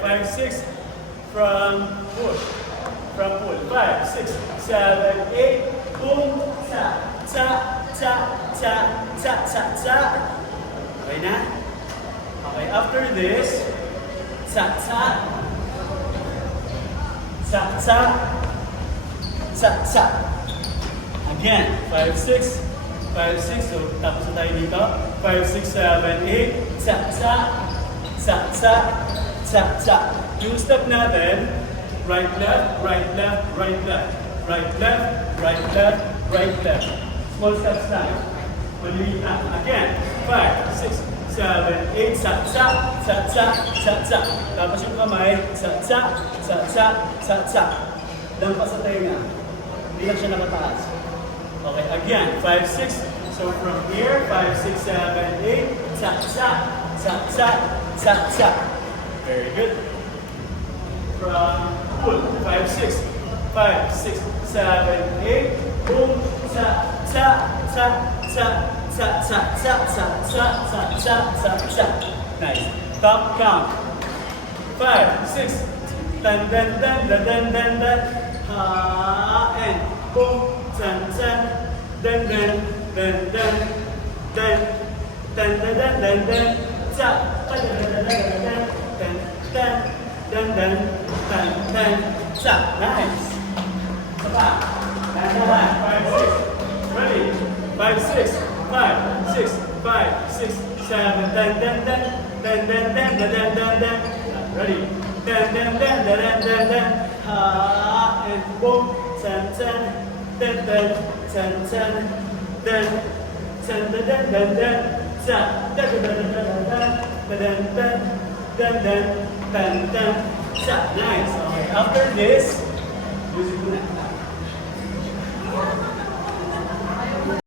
5, 6. From pull. From pull. 5, 6, 7, 8. Boom. Cha. Cha. Cha. Cha. Cha. Cha. Cha. Okay na? Okay, after this, cha. Cha. Cha. Cha. Cha. Cha. Again. 5, 6. 5, 6. So, tapos na tayo dito. 5, 6, 7, 8. Cha. Cha. Cha. Cha. Cha. Cha. Yung step natin, right, left, right, left, right, left. Right, left, right, left, right, left. Small steps lang. Maliit na. Again. 5, 6, 7, 8. Cha, cha, cha, cha, cha, cha. Tapos yung kamay. Cha, cha, cha, cha, cha, cha. Lampas sa tenga. Hindi lang siya nakataas. Okay, again. 5, 6. So from here, 5, 6, 7, 8. Cha, cha, cha, cha, cha, cha. Very good. From pull. 5, 6. 5, 6, 7, 8. Boom. Cha, cha, cha, cha, cha, cha, cha, cha, cha, cha, cha, cha, cha. Nice. Top count. 5, 6. Dun, dun, dun, dun, dun, dun, dun. Ha, and boom. Chan, chan. Dun, dun, dun, dun, dun. Dun, dun, dun, dun, dun. Cha. Dun, dun, dun, dun, dun, dun, dun. Dun, dun, dun, dun. Cha. Nice. Sapa. Dahan-dahan. 5, 6. Ready? 5, 6. 5, 6, 5, 6, 7. Dun, dun, dun. Dun, dun, dun, dun, dun, dun, dun. Ready? Dun, dun, dun, dun, dun, dun, dun. Ha, and boom. Chan, chan. Dun, dun, chan, chan. Dun, chan, dun, dun, dun, dun. Cha. Dun, dun, dun, dun, dun, dun. Dun, dun, dun, dun, dun, dun, dun. Cha. Nice. Okay. After this,